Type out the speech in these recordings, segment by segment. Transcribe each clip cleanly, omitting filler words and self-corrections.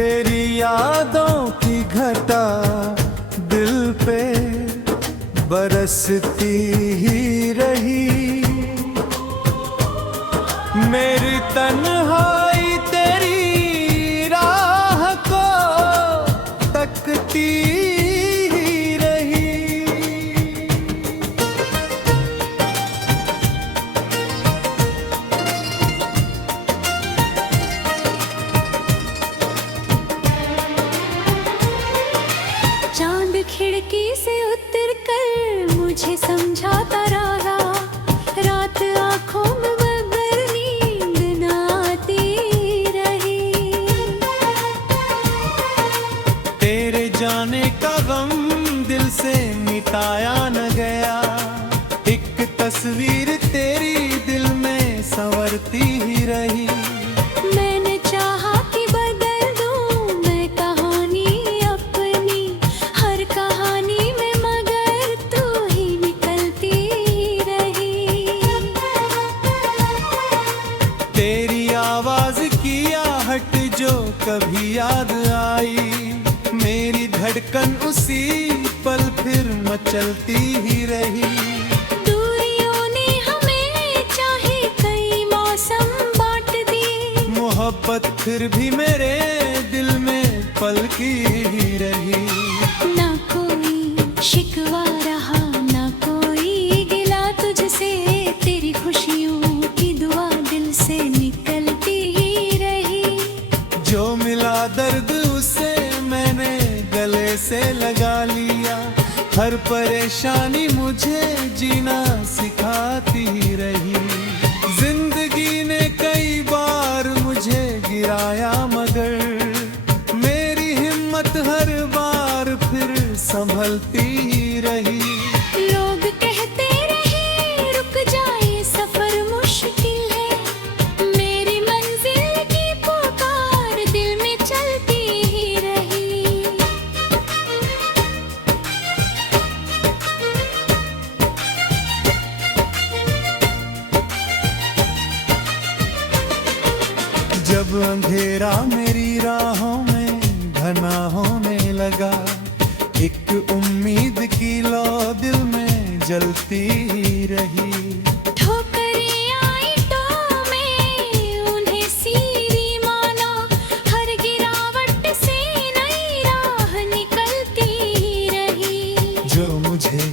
तेरी यादों की घटा दिल पे बरसती ही रही। मेरी तन्हाई तेरी राह को तकती ही रही। चांद खिड़की से उतर कर मुझे समझाता रहा, रात आँखों में मगर नींद न आती रही। तेरे जाने का गम दिल से मिटाया न गया, एक तस्वीर तेरी दिल में संवरती ही रही। मैंने चाहा कि बदल दूं मैं कहानी अपनी, हर कहानी में मगर तू ही निकलती रही। तेरी आवाज की आहट जो कभी याद आई, मेरी धड़कन उसी पल फिर मचलती ही रही। दूरियों ने हमें चाहे कई मौसम बांट दी, मोहब्बत फिर भी मेरे दिल में पलकी ही रही। ना कोई शिकवा रहा ना कोई गिला तुझसे, तेरी खुशियों की दुआ दिल से निकलती ही रही। जो मिला दर्द उसे मैंने गले से लगा लिया, हर परेशानी मुझे जीना सिखाती ही रही। जिंदगी ने कई बार मुझे गिराया मगर मेरी हिम्मत हर बार फिर संभलती ही रही। लोग कहते रहे रुक जाए सफर मुश्किल है, मेरी मंजिल की पुकार दिल में चलती ही रही। जब अंधेरा मेरी राहों में घना होने लगा, एक उम्मीद की लौ दिल में जलती ही रही। ठोकरें आई तो मैं उन्हें सीरी माना, हर गिरावट से नई राह निकलती ही रही। जो मुझे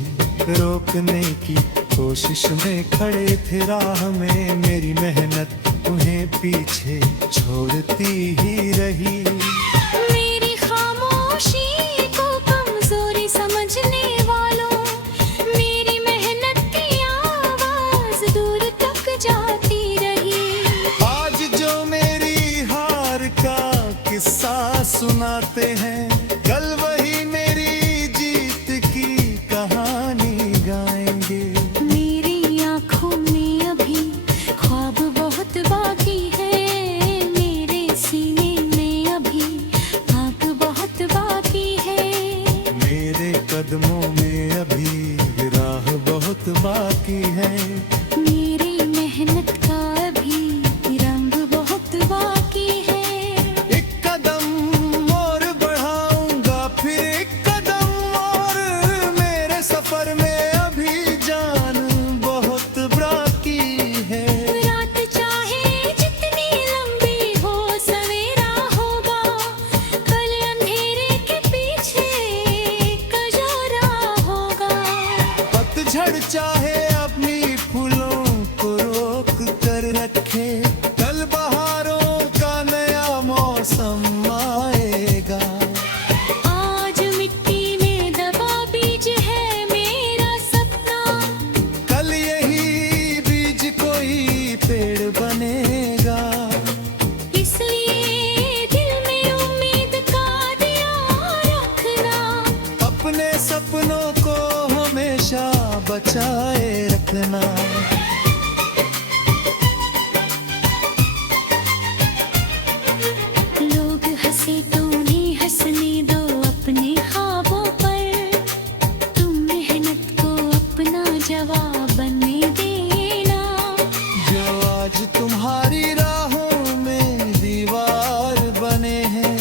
रोकने की कोशिश में खड़े थे राह में, मेरी मेहनत उन्हें पीछे छोड़ती ही रही। मेरी खामोशी को कमजोरी समझने वालों, मेरी मेहनत की आवाज दूर तक जाती रही। आज जो मेरी हार का किस्सा सुनाते हैं, कल वही मेरी जीत की कहानी गाएंगे। मेरी आँखों में अभी ख्वाब बहुत बाकी है, मेरे सीने में अभी आग बहुत बाकी है। मेरे कदमों में अभी राह बहुत बाकी है। मेरी मेहनत का अभी रंग बहुत बाकी है। एक कदम और बढ़ाऊंगा फिर एक कदम और, मेरे सफर में अभी जान बहुत बाकी है। रात चाहे जितनी लंबी हो सवेरा होगा, कल अंधेरे के पीछे कजारा होगा। पतझड़ चाहे अपनी फूलों को रोक कर रखे, कल बहारों का नया मौसम आएगा। आज मिट्टी में दबा बीज है मेरा सपना, कल यही बीज कोई पेड़ बनेगा। इसलिए दिल में उम्मीद का दिया रखना, अपने सपनों को हमेशा बचाए रखना। लोग हंसे तो उन्हें हंसने दो अपने ख्वाबों पर, तुम मेहनत को अपना जवाब बनने देना। जो आज तुम्हारी राहों में दीवार बने हैं,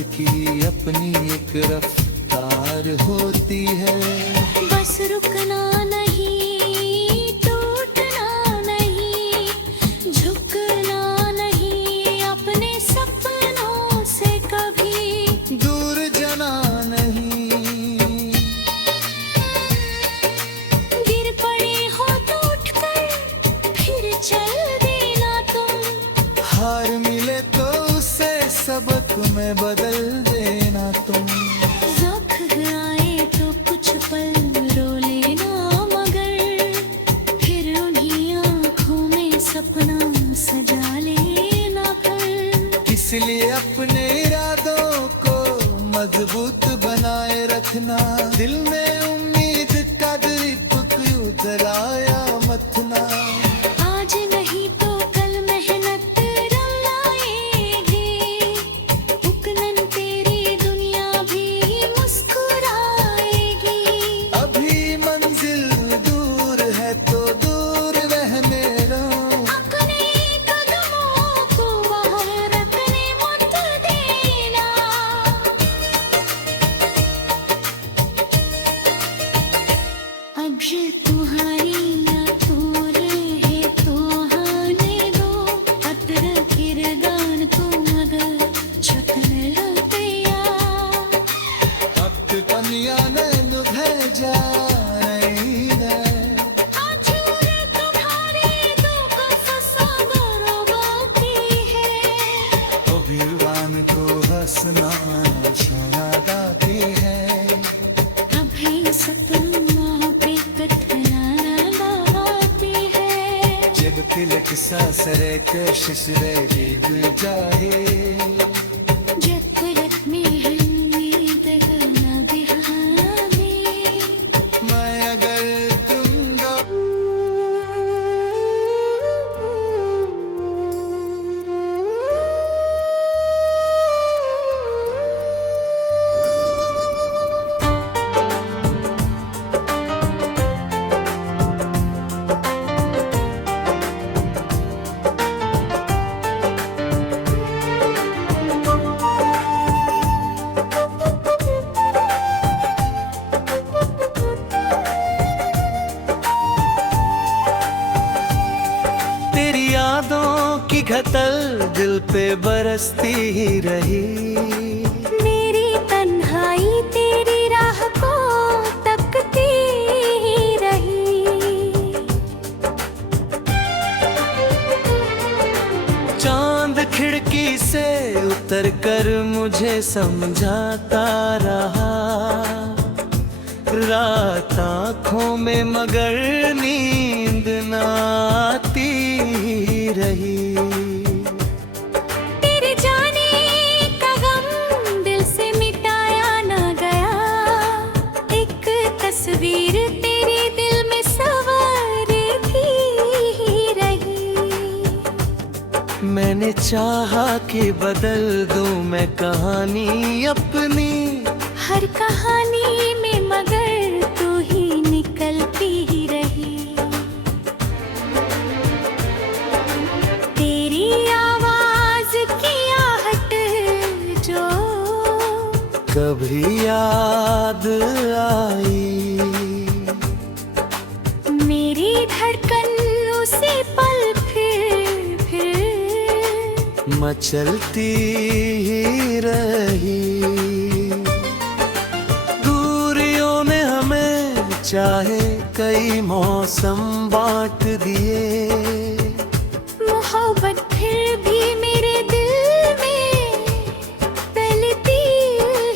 सफर की अपनी एक रफ्तार होती है। बस रुकना नहीं, टूटना नहीं, झुकना नहीं, अपने सपनों से कभी दूर जाना नहीं। गिर पड़े हो तो उठकर फिर चल देना तुम। हार मिले तो उसे सबक में बदल देना तुम। ज़ख्म आए तो कुछ पल रो लेना, मगर फिर उन्हीं आँखों में सपना सजा लेना फिर। इसलिए अपने इरादों को मजबूत बनाए रखना। दिल में उम्मीद का दीपक यूं जलाया मत ना। आज नहीं तो कल मेहनत रंग लाएगी, बुकनन तेरी दुनिया भी मुस्कुराएगी। अभी मंजिल दूर है तो दूर रहने दो। अपने कदमों को वहाँ रखने मत देना। अब ये तुम्हारी ना तो रहे तो आने दो। अतर किरदान को मगर छकने लगया। अब तो पनिया नैन भेजा रही है। आजूरे तुम्हारे दो को फसाना बाकी है। अभिमान को हंसना शायद आती है। अभी सपनों पे कतराना बाकी है। जब तिलक सा सरे कशिश रे भीग जाए। जब पलक में उम्मीद करना दिहाने। मैं अगर दूंगा तेरी यादों की घटल दिल पे बरसती ही रही। मेरी तन्हाई तेरी राह को तकती ही रही। चांद खिड़की से उतर कर मुझे समझाता रहा। रात आँखों में मगर नींद न आती रही। तेरे जाने का गम दिल से मिटाया न गया। एक तस्वीर तेरे दिल में संवारती ही रही। मैंने चाहा कि बदल दूं मैं कहानी अपनी। हर कहानी में मगर तू ही निकलती ही रही। तेरी आवाज की आहट जो कभी याद आई। मेरी धड़कन उसी पल फिर मचलती ही रही। दूरियों ने हमें चाहे कई मौसम बांट दिए। मोहब्बत फिर भी मेरे दिल में फैलती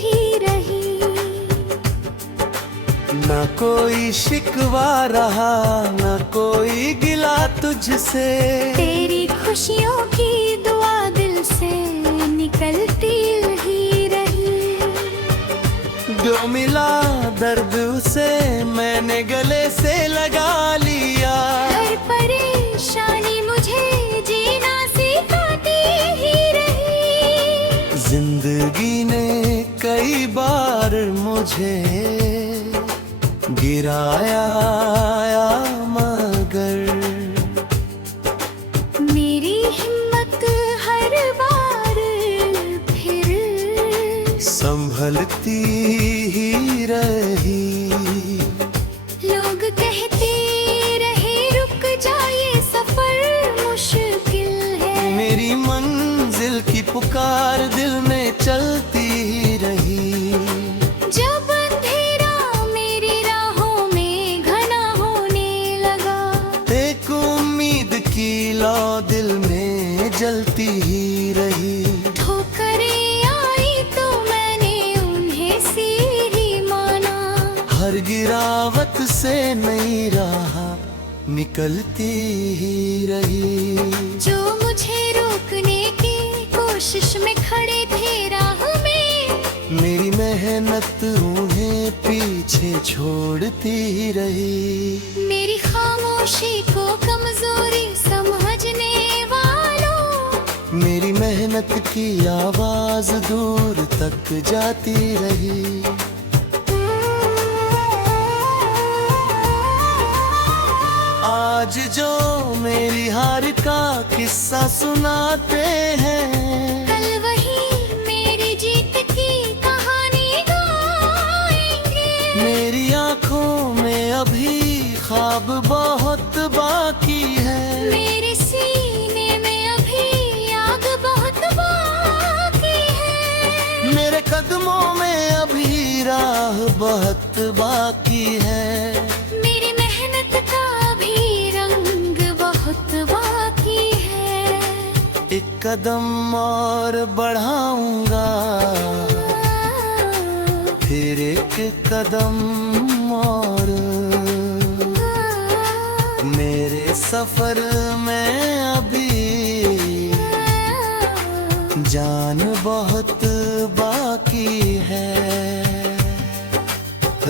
ही रही। न कोई शिकवा रहा न कोई गिला तुझसे। तेरी खुशियों की दुआ दिल से निकलती ही रही। जो मिला दर्द उसे मैंने गले से लगा लिया। हर परेशानी मुझे जीना सिखाती ही रही। जिंदगी ने कई बार मुझे गिराया मगर मेरी हिम्मत हर बार फिर लौ दिल में जलती ही रही। ठोकरें आई तो मैंने उन्हें सीढ़ी माना, हर गिरावट से नई राह निकलती ही रही। जो मुझे रोकने की कोशिश में खड़े थे राह में, मेरी मेहनत उन्हें पीछे छोड़ती ही रही। मेरी खामोशी को कमजोरी समझने वालों, मेरी मेहनत की आवाज दूर तक जाती रही। आज जो मेरी हार का किस्सा सुनाते हैं, कल वही मेरी जीत की कहानी गाएंगे। मेरी आंखों में अभी ख्वाब बहुत बाकी है, मेरे सीने में अभी आग बहुत बाकी है। मेरे कदमों में अभी राह बहुत बाकी है। मेरी मेहनत का भी रंग बहुत बाकी है। एक कदम और बढ़ाऊंगा, फिर एक कदम और। मेरे सफर में अभी जान बहुत बाकी है।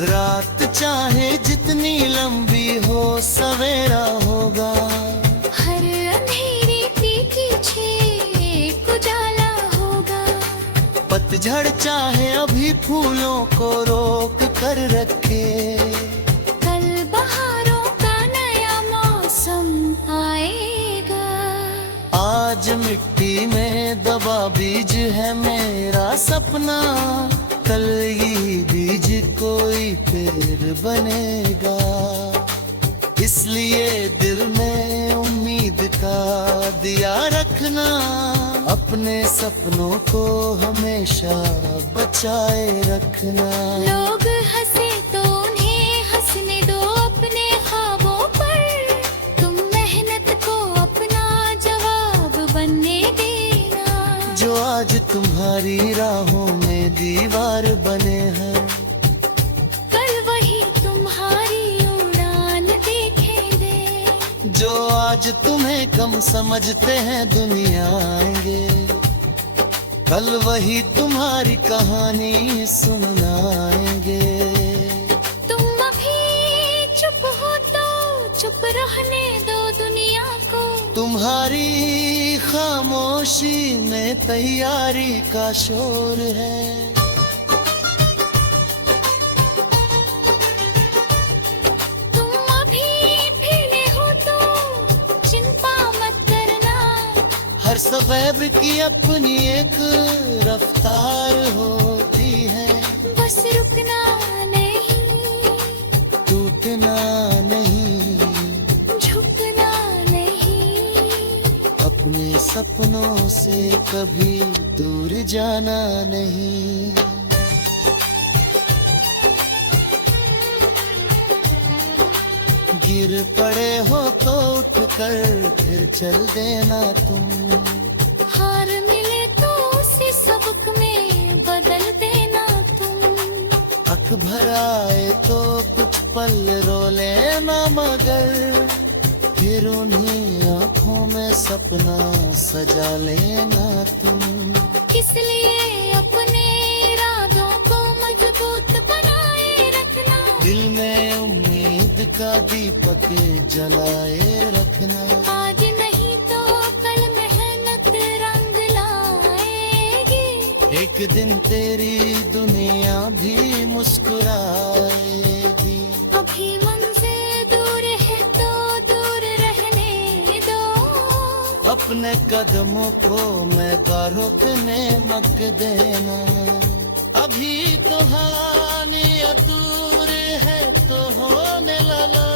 रात चाहे जितनी लंबी हो सवेरा होगा, हर अंधेरे के पीछे एक उजाला होगा। पतझड़ चाहे अभी फूलों को रोक कर रखे, कल बहारों का नया मौसम आएगा। आज मिट्टी में दबा बीज है मेरा सपना, कल ये बीज कोई पेड़ बनेगा। इसलिए दिल में उम्मीद का दिया रखना, अपने सपनों को हमेशा बचाए रखना। लोग हंसे तो उन्हें हंसने दो अपने ख्वाबों पर, तुम मेहनत को अपना जवाब बनने देना। जो आज तुम्हारी राहों में दीवार बने हैं, कल वही तुम्हारी उड़ान देखेंगे। जो आज तुम्हें कम समझते हैं दुनिया आएंगे, कल वही तुम्हारी कहानी सुनाएंगे। तुम अभी चुप हो तो चुप रहने दो दुनिया को, तुम्हारी खामोशी में तैयारी का शोर है। तुम अभी भीगे हो तो चिंता मत करना, हर सबब की अपनी एक रफ्तार होती है। बस रुकना नहीं, टूटना नहीं, झुकना नहीं। अपने सपनों से कभी दूर जाना नहीं। गिर पड़े हो तो उठ कर फिर चल देना तुम, हार मिले तो उसे सबक में बदल देना तुम। अख भराए तो कुछ पल रो लेना, मगर फिर उन्हीं आँखों में सपना सजा लेना तुम। किस लिए अपने इरादों को मजबूत बनाए रखना, दिल में उम्मीद का दीपक जलाए रखना। आज नहीं तो कल मेहनत रंग लाएगी। एक दिन तेरी दुनिया भी मुस्कुराएगी। अभी मंजिल दूर है तो दूर रहने दो। अपने कदमों को मैं रोकने मत देना। अभी तो हानि दूर है तो होने लगा।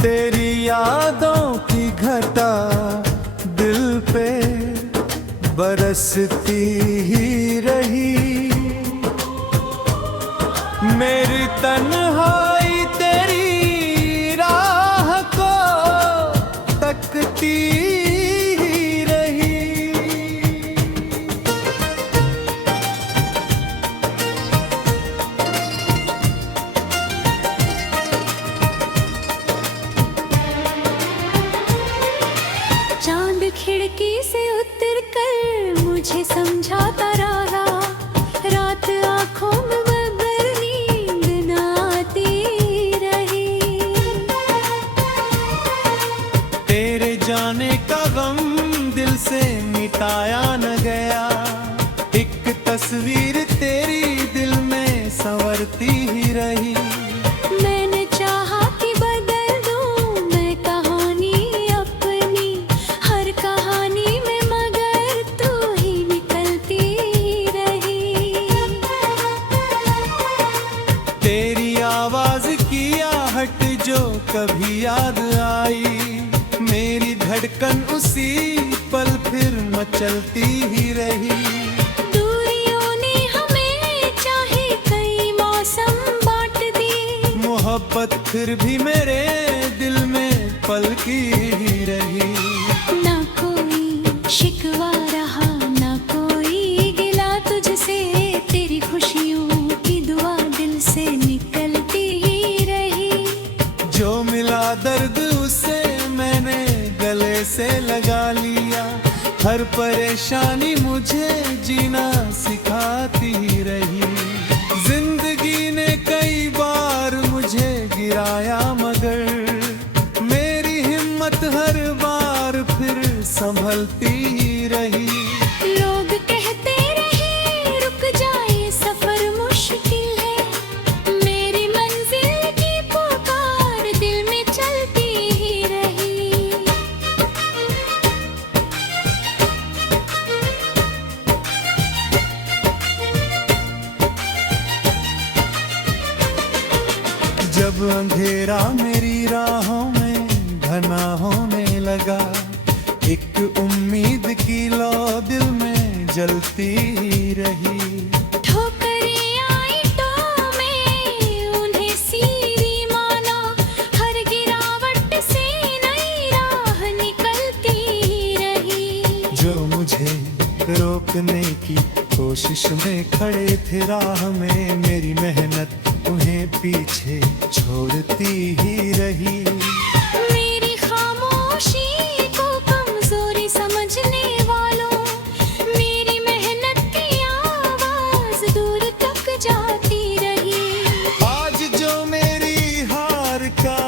तेरी यादों घटा दिल पे बरसती ही रही। मेरी तन्हाई तेरी राह को तकती ही रही। चांद खिड़की से उतर कर मुझे समझाता रहा, रात आंखों में मगर नींद न आती रही। तेरे जाने का गम दिल से मिटाया न गया, एक तस्वीर तेरी दिल में संवरती ही रही। मैंने चाहा कि बदल दूं मैं कहानी अपनी, हर कहानी में मगर तू ही निकलती रही। तेरी आवाज की आहट जो कभी याद आई, मेरी धड़कन उसी पल फिर मचलती ही रही। दूरियों ने हमें चाहे कई मौसम बांट दी, मोहब्बत फिर भी मेरे दिल में पलकी ही रही। ना कोई शिकवा रहा ना कोई गिला तुझसे, तेरी खुशियों की दुआ दिल से निकलती ही रही। जो मिला दर्द उसे मैंने गले से लगा लिया, हर परेशानी मुझे जीना सिखाती ही रही। जिंदगी ने कई बार मुझे गिराया मगर मेरी हिम्मत हर बार फिर संभलती ही रही। लोग कहते रहे रुक जाए सफर मुश्किल है, मेरी मंजिल की पुकार दिल में चलती ही रही। जब अंधेरा मेरी राहों में घना होने लगा, एक उम्मीद की लौ दिल में जलती ही रही। ठोकरें आई तो मैं उन्हें सीरी माना, हर गिरावट से नई राह निकलती ही रही। जो मुझे रोकने की कोशिश में खड़े थे राह में, मेरी मेहनत उन्हें पीछे छोड़ती ही रही। मेरी खामोशी को कमजोरी समझने वालों, मेरी मेहनत की आवाज दूर तक जाती रही। आज जो मेरी हार का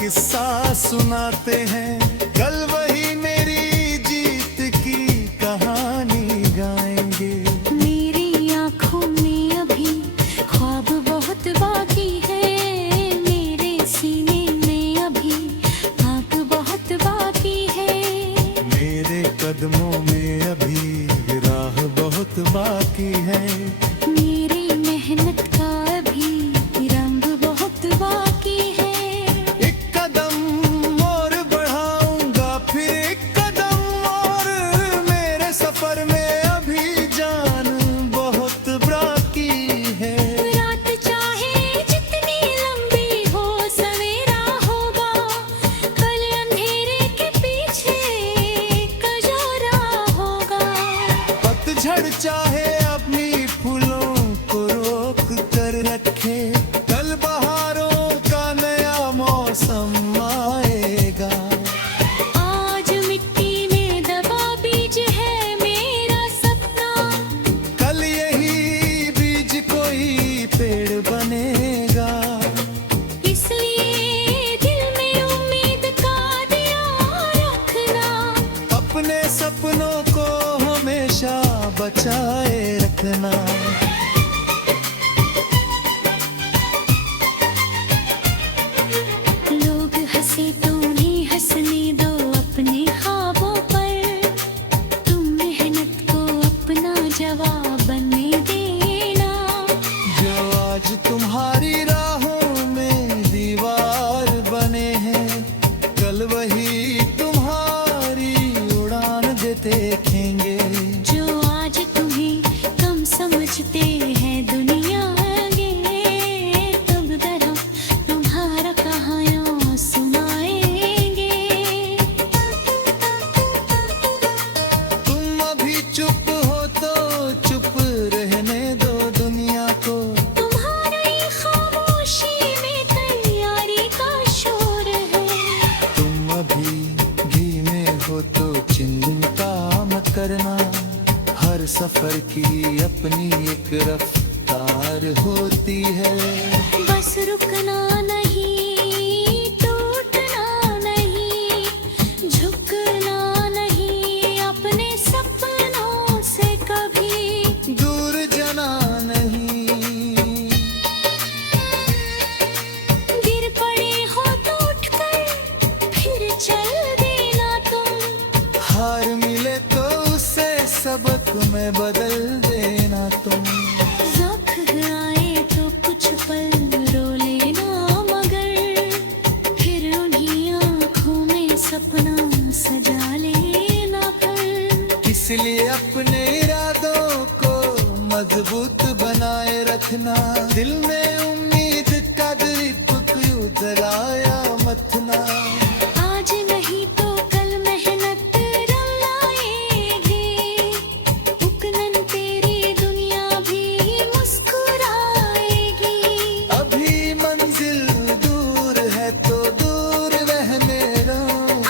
किस्सा सुनाते हैं, कल वही मेरी जीत की कहानी गाएंगे। मेरी आँखों में अभी ख्वाब बहुत बाकी है, मेरे सीने में अभी आग बहुत बाकी है। मेरे कदमों में अभी राह बहुत बाकी है। मेरी मेहनत का अभी रंग बहुत बाकी है। एक कदम और बढ़ाऊंगा फिर एक कदम और, मेरे सफर में अभी जान बहुत बाकी है। रात चाहे जितनी लंबी हो सवेरा होगा, कल अंधेरे के पीछे कजारा होगा। पतझड़ चाहे अपनी फूलों को रोक कर रखे, कल बहारों का नया मौसम आएगा। आज मिट्टी में दबा बीज है मेरा सपना, कल यही बीज कोई पेड़ बनेगा। इसलिए दिल में उम्मीद का दिया रखना, अपने सपनों को हमेशा बचाए रखना। लोग हंसे तो उन्हें हंसने दो अपने ख्वाबों पर, तुम मेहनत को अपना जवाब बनने देना। जो आज तुम्हारी राहों में दीवार बने हैं, कल वही तुम्हारे इसलिए अपने इरादों को मजबूत बनाए रखना, दिल में उम्मीद का दीपक जलाया मतना। आज नहीं तो कल मेहनत रंग लाएगी, बुकनन तेरी दुनिया भी मुस्कुराएगी। अभी मंजिल दूर है तो दूर रहने दो,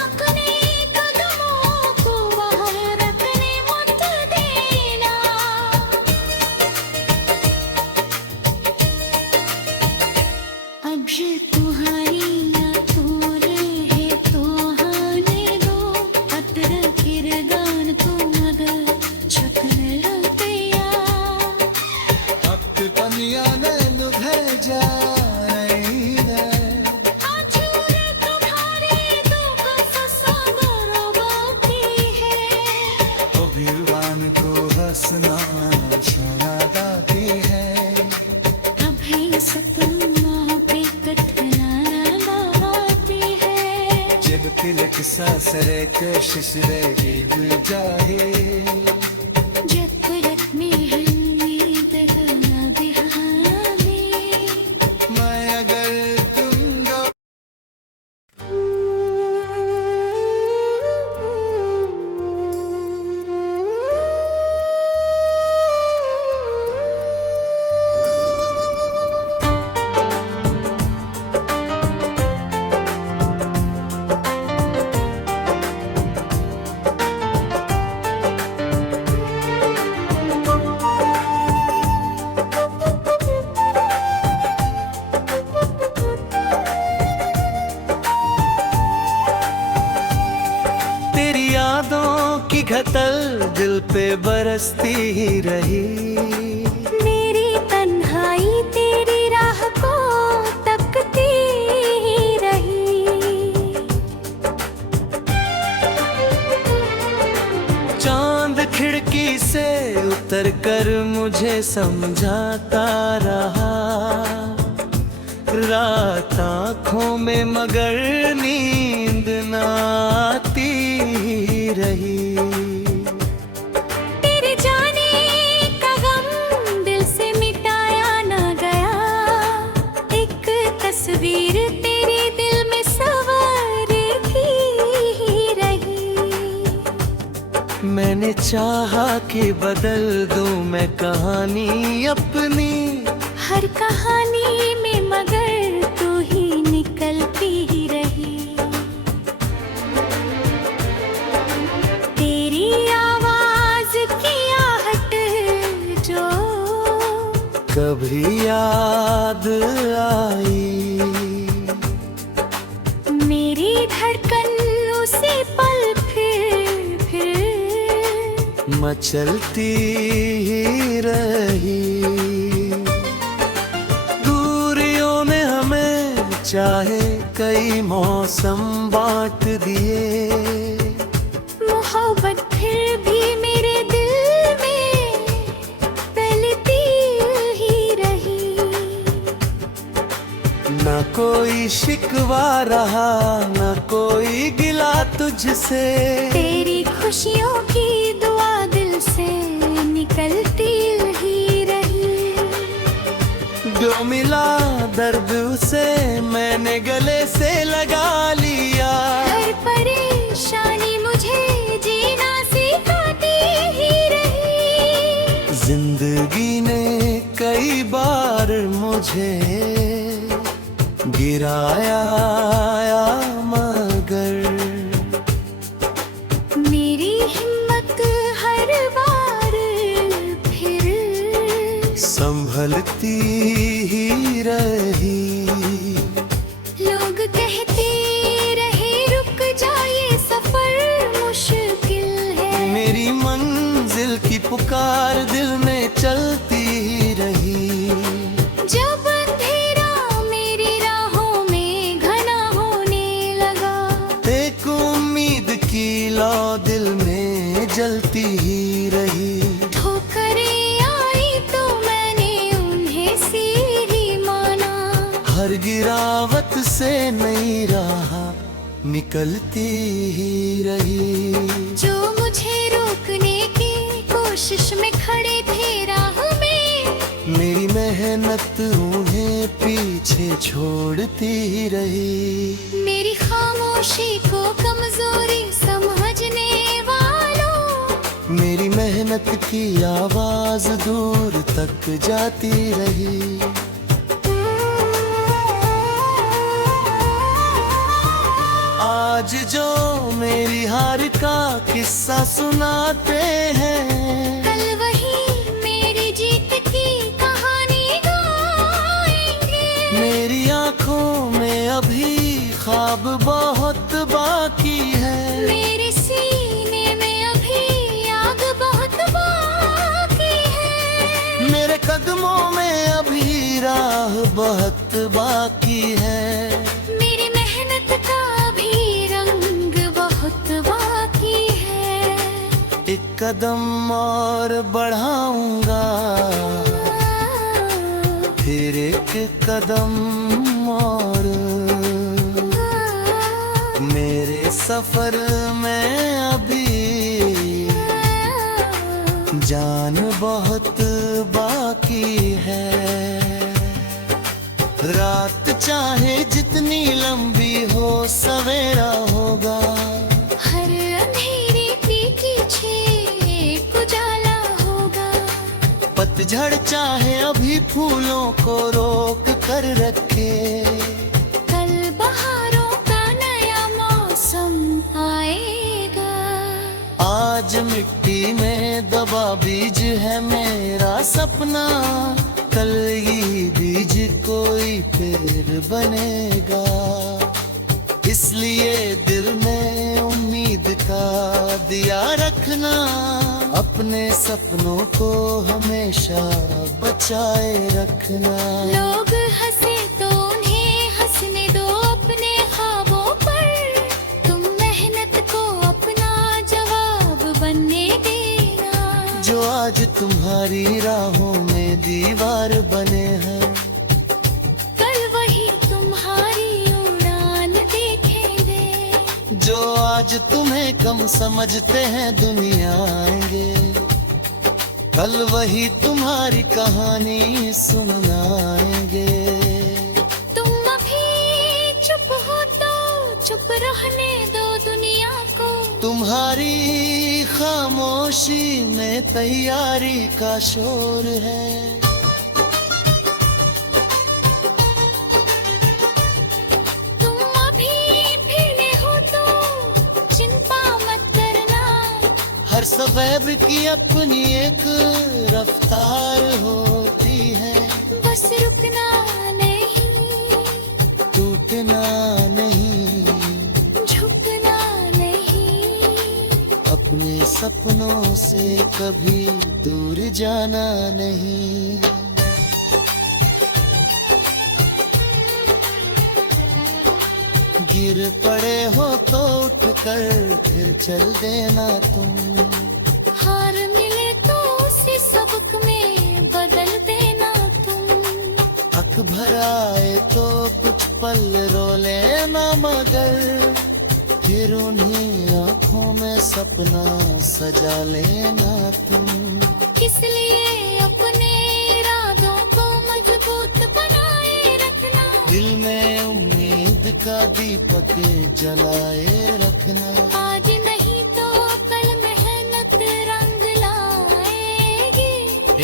अपने कदमों को वहाँ रखने मत देना। अब ये तुम्हारी आँखों रहे तो आने दो, अतर किरदान को मगर झुकने लगिया। अब पनिया नैन भेजा रही है, आँचूरे तुम्हारे दो सागर बाकी है। अभिमान को हंसना शायद आती है। अभी सपना पे कठिनाइयाँ आती है। जब तिलक सा सरे कशिश रहेगी जाए, जब पलक में उम्मीद ना दिहाने। मैं अगर तुम दो तेरी यादों की घटल दिल पे बरसती ही रही। मेरी तन्हाई तेरी राह को तकती ही रही। चांद खिड़की से उतर कर मुझे समझाता रहा, रात आँखों में मगर नींद न आती रही। तेरे जाने का गम दिल से मिटाया ना गया, एक तस्वीर तेरे दिल में संवारती ही रही। मैंने चाहा कि बदल दूं मैं कहानी अपनी, हर कहानी में मगर तू ही निकलती ही रही। तेरी आवाज की आहट जो कभी याद आई, मेरी धड़कन उसी पल फिर मचलती ही रही। दूरियों ने हमें चाहे कई मौसम बांट दिए, मोहब्बत फिर भी मेरे दिल में फैलती ही रही। ना कोई शिकवा रहा ना कोई गिला तुझसे, तेरी खुशियों की दुआ दिल से निकलती ही रही। जो मिला दर्द उसे मैंने गले से लगा लिया, हर परेशानी मुझे जीना सिखाती ही रही। जिंदगी ने कई बार मुझे गिराया मगर मेरी हिम्मत हर बार फिर संभलती ही रही। लोग कहते रहे रुक जाए सफर मुश्किल है, मेरी मंजिल की पुकार दिल में चलती ही रही। जब अंधेरा मेरी राहों में घना होने लगा, एक उम्मीद की लौ दिल में जलती ही रही। ठोकरें आई तो मैंने उन्हें सीढ़ी माना, हर गिरावट से नई राह निकलती ही रही। जो मुझे रोकने में खड़े थे राह में, मेरी मेहनत उन्हें पीछे छोड़ती रही। मेरी खामोशी को कमजोरी समझने वालों, मेरी मेहनत की आवाज दूर तक जाती रही। आज जो मेरी हार का किस्सा सुनाते हैं, कल वही मेरी जीत की कहानी गाएंगे। मेरी आंखों में अभी ख्वाब बहुत बाकी है, मेरे सीने में अभी आग बहुत बाकी है। मेरे कदमों में अभी राह बहुत बाकी है। मेरी मेहनत का भी रंग बहुत बाकी है। एक कदम और बढ़ाऊंगा, फिर एक कदम और। मेरे सफर में अभी जान बहुत बाकी है। रात चाहे जितनी लंबी हो, सवेरा होगा। हर अंधेरे के पीछे एक उजाला होगा। पतझड़ चाहे अभी फूलों को रोक कर रखे, कल बहारों का नया मौसम आएगा। आज मिट्टी में दबा बीज है मेरा सपना, कल ये बीज कोई पेड़ बनेगा। इसलिए दिल में उम्मीद का दिया रखना, अपने सपनों को हमेशा बचाए रखना। लोग हंसे तो उन्हें हंसने दो अपने ख्वाबों पर, तुम मेहनत को अपना जवाब बनने देना। जो आज तुम्हारी राहों में दीवार बने हैं, कल वही तुम्हारी उड़ान देखेंगे। जो आज तुम्हें कम समझते हैं दुनिया आएंगे, कल वही तुम्हारी कहानी सुनाएंगे। तुम अभी चुप हो तो चुप रहने दो दुनिया को। तुम्हारी खामोशी में तैयारी का शोर है। तुम अभी भीगे हो तो चिंता मत करना। हर सबब की अपनी एक रफ्तार होती है। बस रुकना नहीं, टूटना नहीं, झुकना नहीं। अपने सपनों से कभी दूर जाना नहीं। गिर पड़े हो तो उठ कर फिर चल देना तुम। हार मिले तो उसे सबक में बदल देना तुम। अख भराए तो कुछ पल रो लेना, मगर फिर उन्हीं आँखों में सपना सजा लेना तुम। इसलिए अपने इरादों को मजबूत बनाए रखना। दिल में उम्मीद का दीपक जलाए रखना। आज नहीं तो कल मेहनत रंग लाएगी।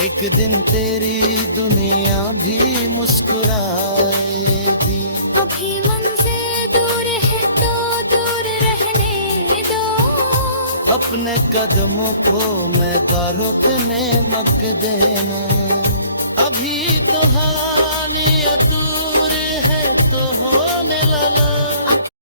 एक दिन तेरी दुनिया भी मुस्कुराएगी। अभी मंजिल दूर है तो दूर रहने दो। अपने कदमों को मैं रोकने मत देना। अभी तो हाँ